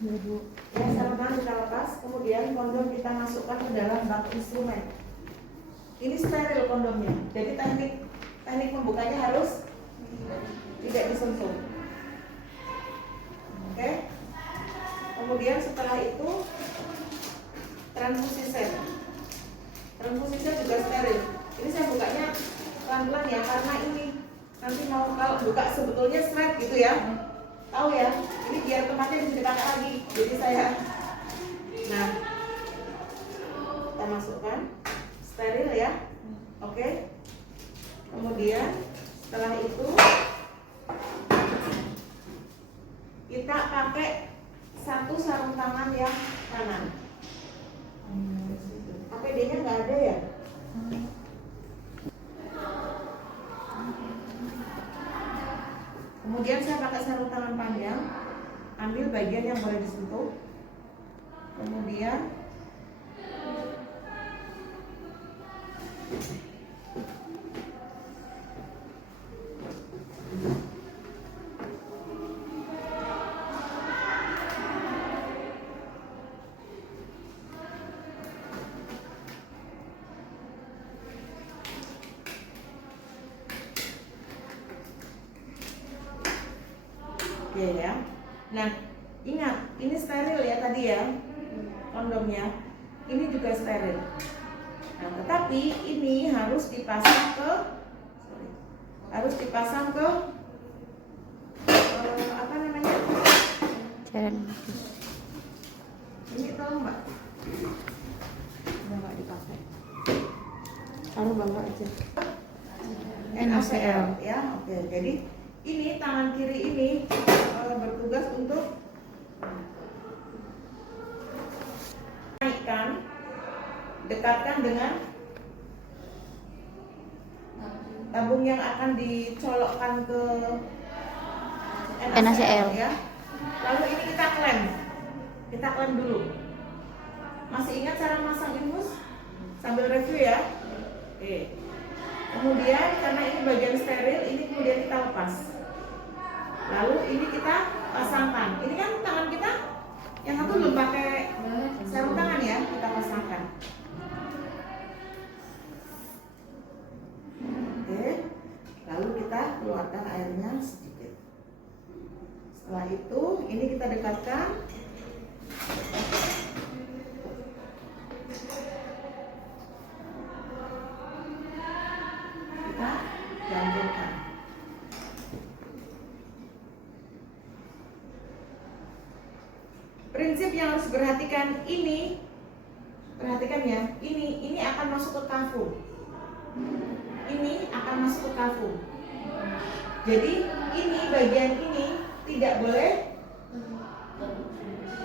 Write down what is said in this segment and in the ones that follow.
Ya, Bu. Ya, sarung tangan kita lepas, kemudian kondom kita masukkan ke dalam bak instrumen. Ini steril kondomnya, jadi teknik membukanya harus tidak disentuh. Oke. Kemudian setelah itu transfusi set. Transfusi set juga steril. Ini saya bukanya pelan-pelan ya, karena ini nanti mau kalau buka sebetulnya straight gitu ya. Tahu ya, ini biar tempatnya bisa dipakai lagi. Jadi saya, nah, kita masukkan steril ya. Oke. Kemudian setelah itu kita pakai satu sarung tangan yang kanan. APD-nya nggak ada ya? Kemudian saya pakai sarung tangan panjang, ambil bagian yang boleh disentuh. Kemudian oke ya. Nah, ingat, ini steril ya tadi ya, kondomnya. Ini juga steril. Nah, tetapi ini harus dipasang ke, apa namanya? Cairan infus. Ini tahu mbak? Udah nggak dipakai. Taruh bawah aja. NaCl ya. Oke, jadi ini tangan kiri ini bertugas untuk naikkan, dekatkan dengan tabung yang akan dicolokkan ke NaCl ya. Lalu ini kita klem dulu. Masih ingat cara masang infus? Sambil review ya. Oke. Kemudian karena ini bagian steril, ini kemudian kita lepas. Lalu ini kita pasangkan. Ini kan tangan kita yang satu belum pakai sarung tangan ya, kita pasangkan. Oke. Lalu kita keluarkan airnya sedikit. Setelah itu ini kita dekatkan. Kita gantungkan. Prinsip yang harus perhatikan ini, perhatikan ya, ini akan masuk ke kafum. Ini akan masuk ke kafum. Jadi ini bagian ini tidak boleh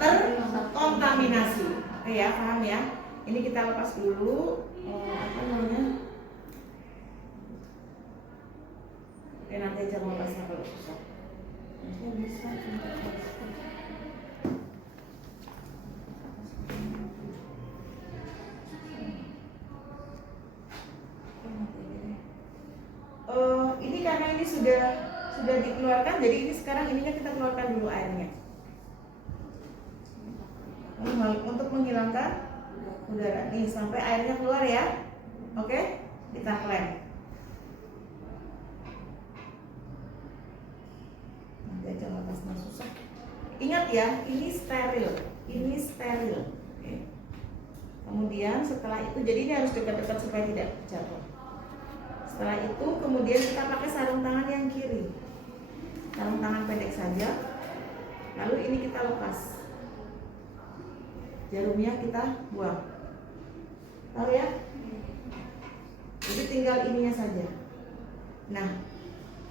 terkontaminasi. Oke ya, paham ya? Ini kita lepas dulu. Apa namanya? Oke, nanti aja mau lepasnya kalau susah. Harusnya bisa. Ini karena ini sudah dikeluarkan, jadi ini sekarang ininya kita keluarkan dulu airnya. Untuk menghilangkan udara nih sampai airnya keluar ya. Oke, kita klem. Nanti aja lepasnya susah. Ingat ya, ini steril. Oke. Kemudian setelah itu, jadi ini harus dekat-dekat supaya tidak jatuh. Setelah itu kemudian kita pakai sarung tangan yang kiri. Sarung tangan pendek saja. Lalu ini kita lepas. Jarumnya kita buang. Tahu ya? Jadi tinggal ininya saja. Nah,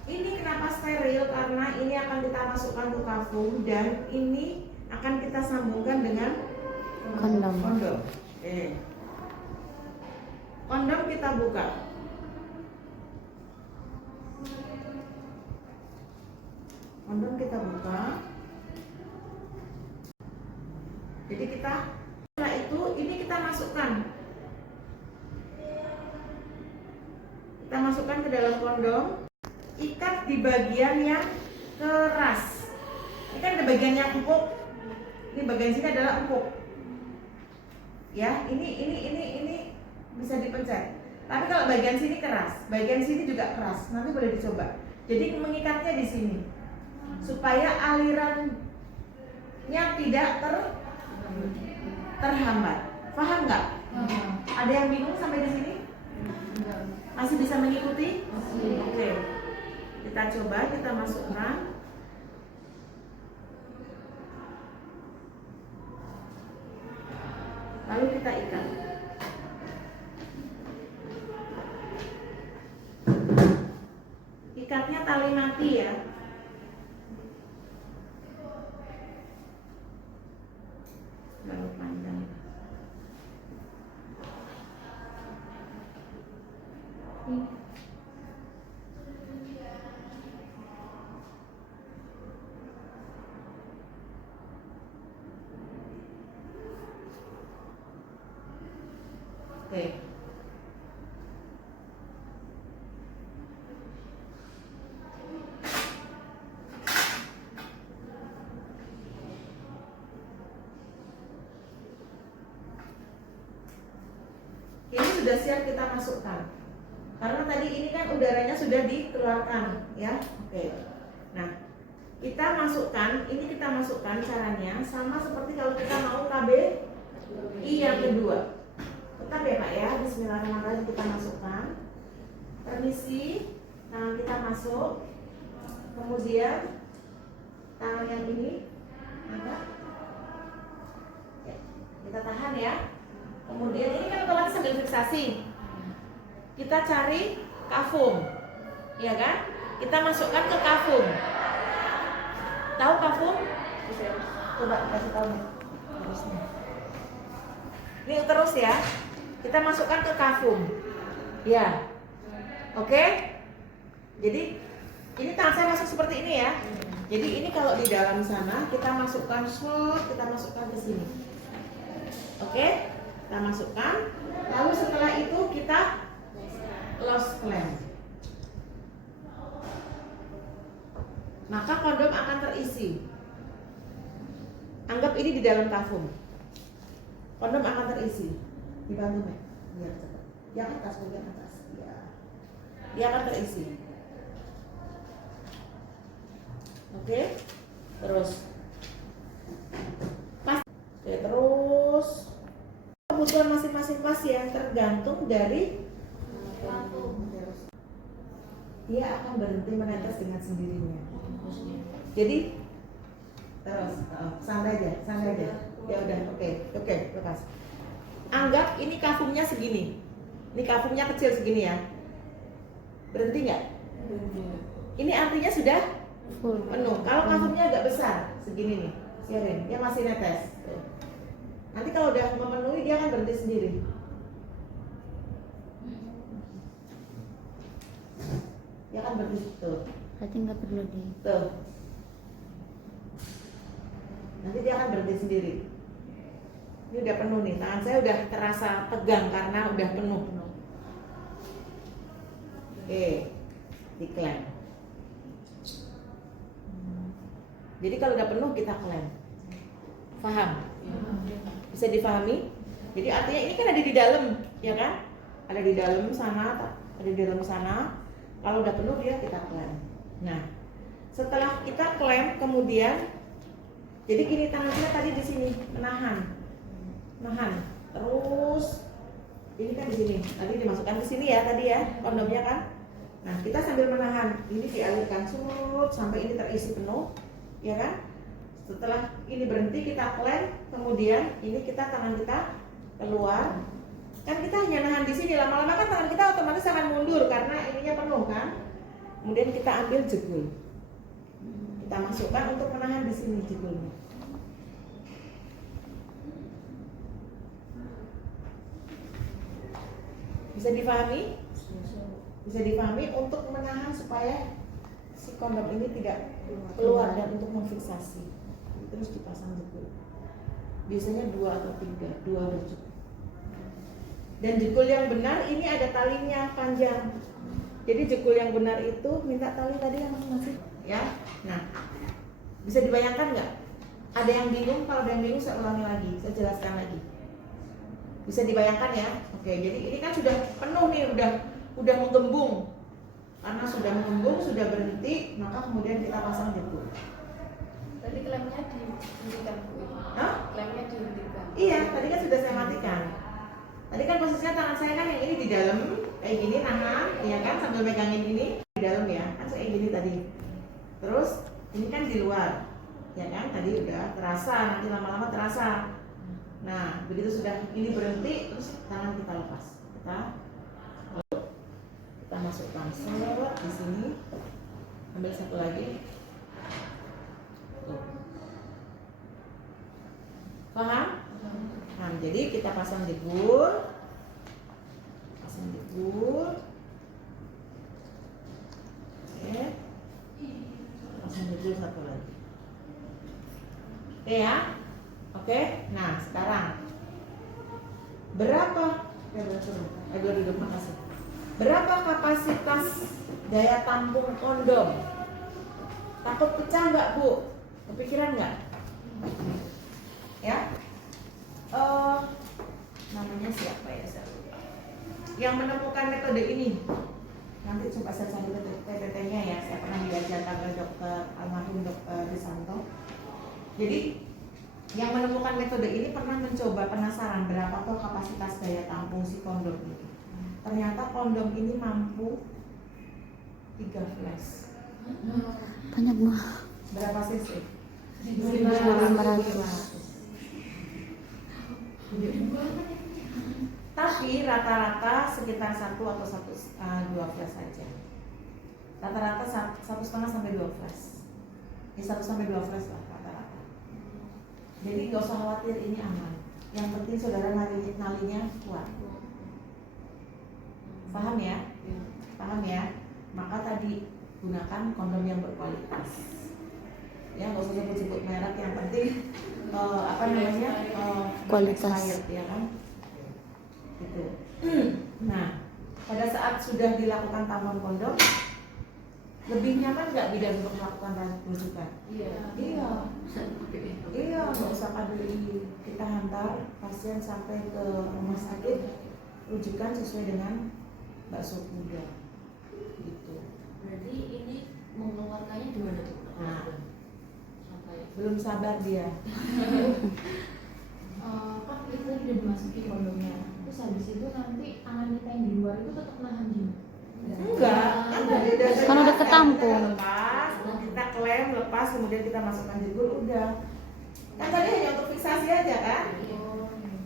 ini kenapa steril? Karena ini akan kita masukkan ke kafum dan ini akan kita sambungkan dengan kondom. Oke. Kondom kita buka. Jadi setelah itu ini kita masukkan. Kita masukkan ke dalam kondom, ikat di bagian yang keras. Ini kan ada bagian yang empuk. Ini bagian sini adalah empuk. Ya, ini bisa dipencet. Tapi kalau bagian sini keras, bagian sini juga keras. Nanti boleh dicoba. Jadi mengikatnya di sini supaya alirannya tidak terhambat. Paham nggak? Ada yang bingung sampai di sini? Masih bisa mengikuti? Oke. Kita coba, kita masukkan. Lalu kita ikat. Ikatnya tali mati ya. Lalu panjang. Oke. Ini sudah siap kita masukkan. Karena tadi ini kan udaranya sudah dikeluarkan, ya. Oke. Nah, kita masukkan, ini kita masukkan caranya sama seperti kalau kita mau KBI yang kedua. Tetap ya Pak ya, bismillahirrahmanirrahim kita masukkan. Permisi, tangan kita masuk. Kemudian tangan yang ini ada. Ya, kita tahan ya. Kemudian ini kan otomatis sambil fiksasi. Kita cari kafum, ya kan? Kita masukkan ke kafum. Tahu kafum? Coba kasih tahu nih. Ini terus ya. Kita masukkan ke kafum. Ya. Oke? Jadi ini tangan saya masuk seperti ini ya. Jadi ini kalau di dalam sana kita masukkan kita masukkan ke sini. Oke? Kita masukkan. Lalu setelah itu kita close clamp. Maka kondom akan terisi. Anggap ini di dalam kafum. Kondom akan terisi. Dibantu Mek. Biar cepat. Yang atas, bagian atas. Ya. Dia akan terisi. Oke. Terus. Pas. Oke, terus. Kebutuhan masing-masing pasien tergantung dari dia akan berhenti menetes dengan sendirinya. Jadi terus santai aja. Ya udah, oke, lepas. Anggap ini kafumnya segini. Ini kafumnya kecil segini ya. Berhenti nggak? Ini artinya sudah penuh. Kalau kafumnya agak besar segini nih, biarin, dia masih netes. Nanti kalau udah memenuhi dia akan berhenti sendiri. Dia akan berhenti tuh. Berarti nggak perlu di. Tuh. Nanti dia akan berhenti sendiri. Ini udah penuh nih. Tangan saya udah terasa tegang karena udah penuh. Oke, diklaim. Jadi kalau udah penuh kita klaim. Paham? Bisa difahami? Jadi artinya ini kan ada di dalam, ya kan? Ada di dalam sana, ada di dalam sana. Kalau udah penuh dia kita klaim. Nah, setelah kita klaim kemudian, jadi gini tangan kita tadi di sini menahan, terus ini kan di sini. Tadi dimasukkan ke sini ya tadi ya kondomnya kan. Nah kita sambil menahan, ini dialirkan surut sampai ini terisi penuh, ya kan? Setelah ini berhenti kita klaim, kemudian ini kita tangan kita keluar. Kan kita hanya nahan di sini, lama-lama kan tangan kita otomatis akan mundur karena ininya penuh kan. Kemudian kita ambil jegul. Kita masukkan untuk menahan di sini jegulnya. Bisa difahami? Bisa difahami untuk menahan supaya si kondom ini tidak keluar dan untuk memfiksasi. Terus dipasang jegul. Biasanya 2 atau 3, 2 udah cukup. Dan jegul yang benar ini ada talinya panjang. Jadi jegul yang benar itu minta tali tadi yang masih ya. Nah, bisa dibayangkan nggak? Ada yang bingung? Kalau ada yang bingung saya ulangi lagi, saya jelaskan lagi. Bisa dibayangkan ya? Oke, jadi ini kan sudah penuh nih, udah menggembung. Karena sudah menggembung, sudah berhenti, maka kemudian kita pasang jebul. Tadi klemnya dihentikan Bu. Hah? Klemnya dihentikan. Iya, tadi kan sudah saya matikan. Tadi kan posisinya tangan saya kan yang ini di dalam, kayak gini tangan, ya kan, sambil megangin ini di dalam ya, kan kayak gini tadi. Terus ini kan di luar, ya kan, tadi udah terasa, nanti lama-lama terasa. Nah, begitu sudah ini berhenti, terus tangan kita lepas. Kita masukkan selawat di sini, ambil satu lagi. Tuh. Paham? Nah, jadi kita pasang jebul, oke, pasang jebul satu lagi, oke ya, oke. Nah sekarang berapa? Duduk, makasih. Berapa kapasitas daya tampung kondom? Takut pecah nggak Bu? Kepikiran nggak? Ya? Namanya siapa ya? Yang menemukan metode ini, nanti coba saya cari PPT-nya ya. Saya pernah diajarkan oleh dokter almarhum Dr. Desanto. Jadi yang menemukan metode ini pernah mencoba, penasaran berapa tuh kapasitas daya tampung si kondom ini. Ternyata kondom ini mampu 3 flash. Banyak mah. Berapa cc? 500. Tapi rata-rata sekitar 1 atau 2 flash saja. Rata-rata 1,5 sampai 2 flash. 1 sampai 2 flash lah rata-rata. Jadi nggak usah khawatir, ini aman. Yang penting saudara nalinya kuat. Paham ya? Paham ya? Maka tadi gunakan kondom yang berkualitas. Ya nggak usah sebut-sebut merek, yang penting kualitas, expired, ya kan? Gitu. Nah, pada saat sudah dilakukan tampon kondom, lebih nyaman nggak bidan untuk melakukan rujukan? Iya, nggak usah kadeli. Kita hantar pasien sampai ke rumah sakit, rujukan sesuai dengan bakso kuda. Gitu. Berarti ini mengeluarkannya di mana tuh? Nah, belum sabar dia. Kan kita udah dimasuki kondomnya. Terus habis itu nanti tangan kita yang di luar itu tetap nahan gini. Enggak, Kan udah ketampung. Lepas, kita klem, lepas, kemudian kita masukkan jebul, udah. Kan tadi hanya untuk fiksasi aja kan?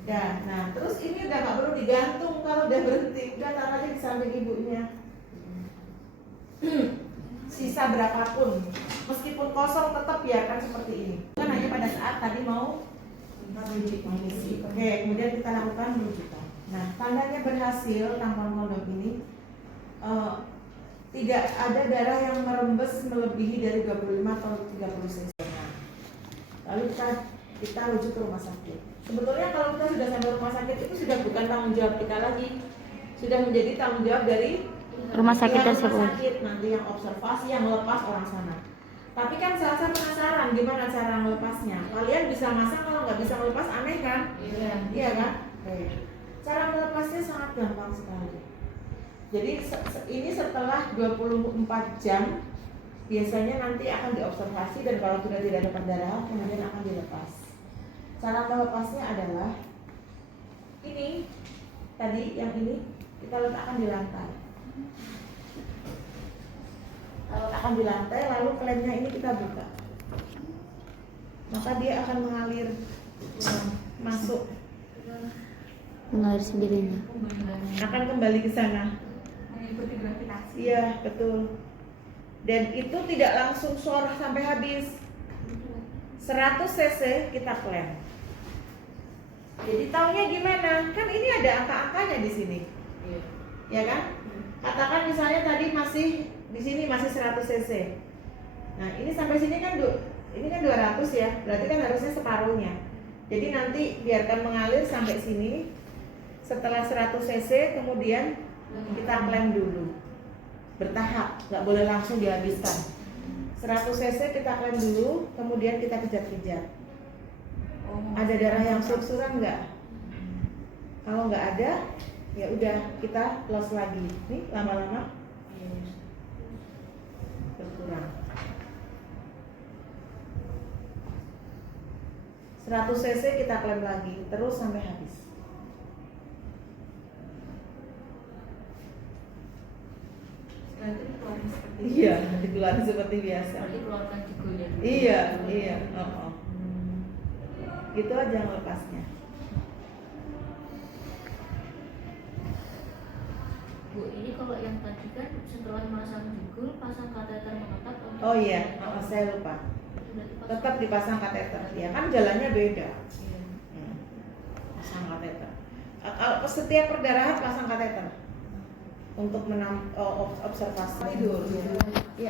Ya, nah terus ini udah nggak perlu digantung kalau udah berhenti, udah taruh aja di samping ibunya. Sisa berapapun, meskipun kosong tetap biarkan seperti ini. Kan hanya pada saat tadi mau merujuk kondisi. Oke, kemudian kita lakukan rujukan. Nah, tandanya berhasil tampon kondom ini tidak ada darah yang merembes melebihi dari 25 atau 30 cc. Lalu kita rujuk ke rumah sakit. Sebetulnya kalau kita sudah sampai rumah sakit itu sudah bukan tanggung jawab kita lagi, sudah menjadi tanggung jawab dari Rumah sakit tersebut. Rumah sakit nanti yang observasi, yang melepas orang sana. Tapi kan saya penasaran gimana cara melepasnya. Kalian bisa masang, kalau nggak bisa melepas aneh kan? Iya kan? Cara melepasnya sangat gampang sekali. Jadi ini setelah 24 jam biasanya nanti akan diobservasi, dan kalau sudah tidak ada perdarahan kemudian akan dilepas. Cara melepasnya adalah ini tadi, yang ini kita letakkan di lantai. Akan di lantai, lalu klemnya ini kita buka, maka dia akan mengalir masuk, Mengalir sendirinya. akan kembali ke sana. Mengikuti gravitasi. Iya betul. Dan itu tidak langsung sorot sampai habis. 100 cc kita klem. Jadi taunya gimana? Kan ini ada angka-angkanya di sini, ya kan? Katakan misalnya tadi masih di sini masih 100 cc. Nah, ini sampai sini kan ini kan 200 ya. Berarti kan harusnya separuhnya. Jadi nanti biarkan mengalir sampai sini. Setelah 100 cc kemudian kita klem dulu. Bertahap, nggak boleh langsung dihabiskan. 100 cc kita klem dulu, kemudian kita kejar-kejar. Ada darah yang sur-suran nggak? Kalau nggak ada, ya udah kita close lagi. Nih lama-lama berkurang. 100 cc kita klaim lagi, terus sampai habis. Nanti dikeluarin seperti Iya, nanti keluarin seperti biasa. Berarti keluarkan juga ya. Iya, iya. Oh. Gitu aja ngelepasnya. Bu, ini kalau yang tadi kan setelah masang jugul, pasang kateter menetap. Oh iya, saya lupa. Tetap dipasang kateter. Ya kan jalannya beda. Iya. Pasang kateter. Setiap perdarahan pasang kateter untuk observasi tidur. Ya.